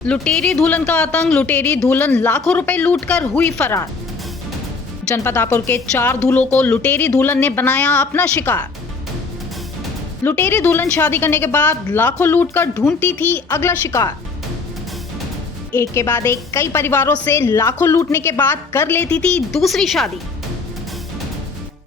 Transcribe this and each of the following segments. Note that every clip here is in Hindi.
लुटेरी दुल्हन का आतंक। लुटेरी दुल्हन लाखों रुपए लूटकर हुई फरार। जनपद हापुड़ के 4 दूल्हों को लुटेरी दुल्हन ने बनाया अपना शिकार। लुटेरी दुल्हन शादी करने के बाद लाखों लूटकर ढूंढती थी अगला शिकार। एक के बाद एक कई परिवारों से लाखों लूटने के बाद कर लेती थी दूसरी शादी।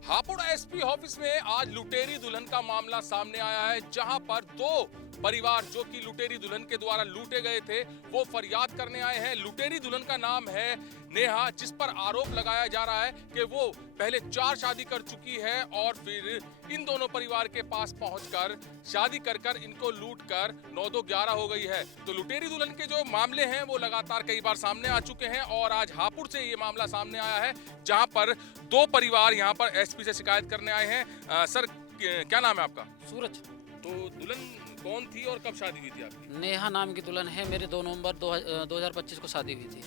हापुड़ एसपी ऑफिस में आज लुटेरी दुल्हन का मामला सामने आया है, जहां पर 2 परिवार जो कि लुटेरी दुल्हन के द्वारा लूटे गए थे वो फरियाद करने आए हैं। लुटेरी दुल्हन का नाम है नेहा, जिस पर आरोप लगाया जा रहा है कि वो पहले 4 शादी कर चुकी है और फिर इन दोनों परिवार के पास पहुंचकर शादी कर इनको लूट कर 9-2-11 हो गई है। तो लुटेरी दुल्हन के जो मामले हैं वो लगातार कई बार सामने आ चुके हैं और आज हापुड़ से ये मामला सामने आया है, जहां पर 2 परिवार यहां पर एसपी से शिकायत करने आए हैं। सर, क्या नाम है आपका? सूरज। तो दुल्हन कौन थी और कब शादी हुई थी आपकी? नेहा नाम की दुल्हन है, मेरे 2 नवंबर 2025 को शादी हुई थी।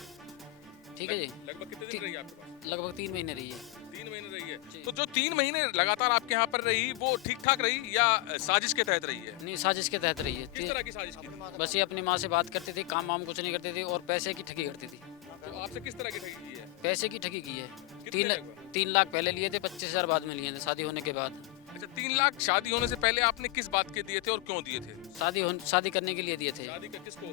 ठीक है जी। लगभग कितने दिन रही है आपके पास? लगभग 3 महीने रही है। 3 महीने रही है। तो जो 3 महीने लगातार आपके यहाँ पर रही वो ठीक ठाक रही या साजिश के तहत रही है? नहीं, साजिश के तहत रही है। किस तरह की साजिश की थी? बस ये अपनी माँ से बात करती थी, काम वाम कुछ नहीं करती थी और पैसे की ठगी करती थी। तो आपसे किस तरह की ठगी की है? पैसे की ठगी की है। कितने लगभग? 3 लाख पहले लिए थे, 25,000 बाद में लिए थे शादी होने के बाद। अच्छा, 3 लाख शादी होने से पहले आपने किस बात के दिए थे और क्यों दिए थे? शादी करने के लिए दिए थे। शादी का किसको?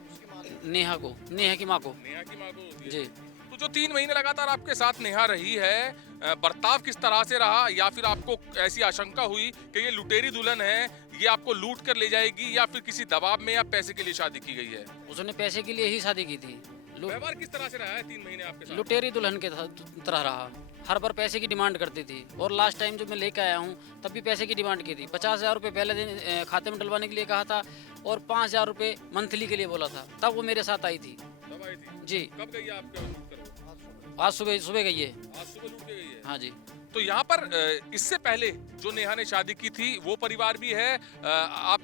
नेहा को, नेहा की माँ को। नेहा की माँ को दिए जी। थे। तो जो 3 महीने लगातार आपके साथ नेहा रही है, बर्ताव किस तरह से रहा, या फिर आपको ऐसी आशंका हुई कि ये लुटेरी दुल्हन है, ये आपको लूट कर ले जाएगी, या फिर किसी दबाव में या पैसे के लिए शादी की गई है? उसने पैसे के लिए ही शादी की थी। व्यवहार किस तरह से रहा है 3 महीने आपके साथ? लुटेरी दुल्हन के तरह रहा। हर बार पैसे की डिमांड करती थी और लास्ट टाइम जब मैं लेके आया हूँ तब भी पैसे की डिमांड की थी। 50,000 रुपये पहले दिन खाते में डलवाने के लिए कहा था और 5,000 रुपये मंथली के लिए बोला था। तब वो मेरे साथ आई थी। कब आई थी? जी। कब गई है आपके लूट कर? आज सुबह गई है। आज सुबह लूट के गई है? हाँ जी। तो यहाँ पर इससे पहले जो नेहा ने शादी की थी वो परिवार भी है। आप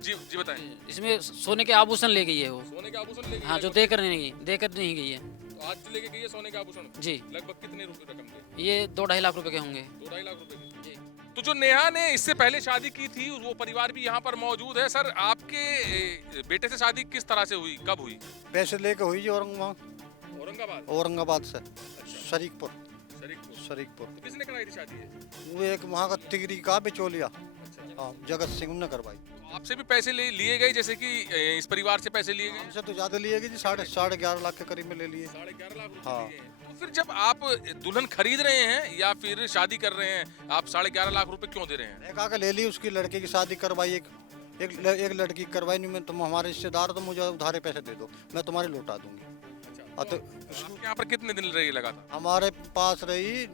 जी बताएं। इसमें सोने के आभूषण ले गई है वो। सोने के आभूषण ले गई? हाँ, जो देकर नहीं गई है। तो आज लेके गई है सोने के आभूषण? जी। लगभग कितने रुपए रकम के? ये 2-2.5 लाख रुपए के होंगे। 2-2.5 लाख रुपए के? जी। तो जो नेहा ने इससे पहले शादी की थी वो परिवार भी यहाँ पर मौजूद है। सर, आपके बेटे से शादी किस तरह से हुई, कब हुई? पैसे लेके हुई जी औरंगाबाद से। शरीकपुर। तो किसने कराई थी शादी है? वो एक वहाँ का तिगरी का बिचौलिया, हाँ, जगत सिंह ने करवाई। तो आपसे भी पैसे लिए गए, जैसे कि इस परिवार से पैसे लिए गए? हमसे तो ज्यादा लिए गए जी, 11.5 लाख के करीब में ले लिए। 11.5 लाख रुपए हाँ। लिए हैं। तो फिर जब आप दुल्हन खरीद रहे हैं या फिर शादी कर रहे हैं, आप 11.5 लाख रुपए क्यों दे रहे हैं? एक आके ले ली, उसकी लड़के की शादी करवाई, एक लड़की करवाई नहीं। मैं तुम हमारे रिश्तेदार, तो मुझे उधारे पैसे दे दो, मैं तुम्हारी लौटा दूंगी। तो आपके यहाँ पर कितने दिन रही लगातार? हमारे पास रही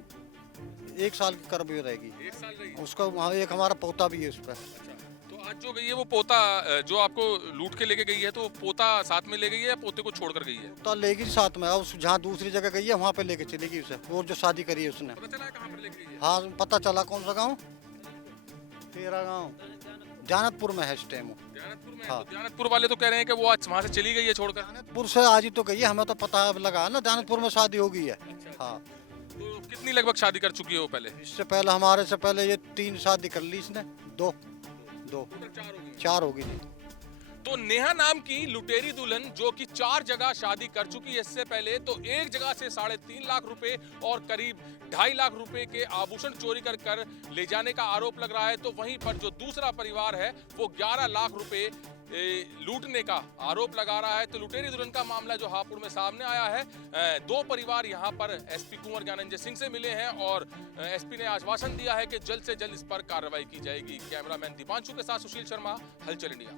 1 साल की कर भी रहेगी। 1 साल रही? उसका वहाँ एक हमारा पोता भी है उस पर। अच्छा, तो आज जो गई है वो पोता जो आपको लूट के लेके गई है, तो पोता साथ में ले गई है या पोते को छोड़कर गई है? पोता लेगी साथ में, उस जहाँ दूसरी जगह गई है वहाँ पे लेके चलेगी उसे, वो जो शादी करी है उसने। पता चला है कहाँ पर लेके गई है? हाँ, पता चला। कौन सा गाँव? तेरा गाँव जानतपुर में है इस टाइम। ध्यानतपुर में है। हाँ। तो ध्यानतपुर वाले तो कह रहे हैं कि वो आज वहाँ से चली गई है छोड़कर। जानतपुर से आज ही तो गई है, हमें तो पता लगा ना जानतपुर में शादी हो गई है। हाँ, तो कितनी लगभग शादी कर चुकी है वो पहले? इससे पहले हमारे से पहले ये 3 शादी कर ली इसने। दो टोटल 4 हो गई। 4 होगी जी। तो नेहा नाम की लुटेरी दुल्हन जो कि 4 जगह शादी कर चुकी है इससे पहले, तो एक जगह से 3.5 लाख रुपए और करीब 2.5 लाख रुपए के आभूषण चोरी कर ले जाने का आरोप लग रहा है। तो वहीं पर जो दूसरा परिवार है वो 11 लाख रुपए लूटने का आरोप लगा रहा है। तो लुटेरी दुल्हन का मामला जो हापुड़ में सामने आया है, 2 परिवार यहाँ पर एसपी कुंवर ज्ञानंजय सिंह से मिले हैं और एसपी ने आश्वासन दिया है कि जल्द से जल्द इस पर कार्रवाई की जाएगी। कैमरामैन दीपांशु के साथ सुशील शर्मा, हलचल इंडिया।